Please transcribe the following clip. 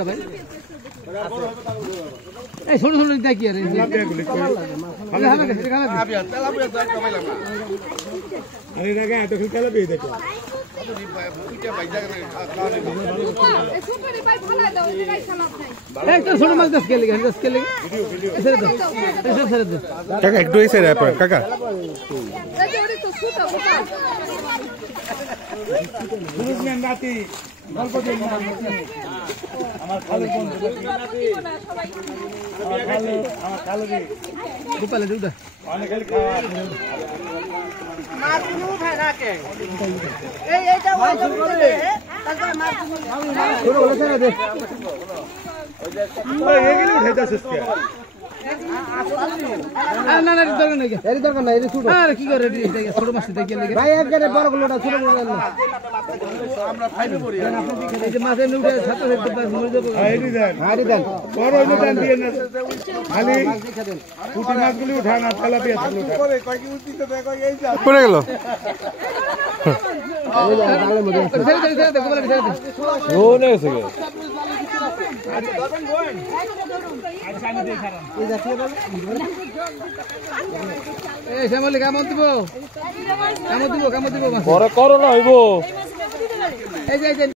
ভাই এই ছোট ছোট দেখি আরে আরে রাগে এত খেলা খেলা পেয়ে দেখো ছোট মাছ 10 কেজি 10 কেজি কাকা একটু এসে রে কাকা নাতি গল্প দিন আমার খালু বন্ধু আমার খালু দি গোপালে দুধ অনেক খালি খাওয়া মাছ গুলো উঠায় না কে এই এইটা ওই করে তারপর মাছ ছোট বলে ছেড়ে দে ওই এগুলো উঠাইতাছিস কে না না দরকার নাই এর দরকার নাই এর ছোট আরে কি করে ছোট মাছ দেখি লাগে ভাই একবারে বড় গুলোটা ছোট গুলো না আমরা ফাইলে করি এই যে মাছের নুটে সাথে সাথে বাস মরে যাবে হাইরি দেন বড় হইলো দেন দিয়ে না খালি পুঁটি মাছগুলি উঠা না তেলাপিয়া থাকলো করে কয় কি উঠিতে দেখো এই যা পড়ে গেল শ্যামলি কামত দিব কামত দিব করো না হইব এই যে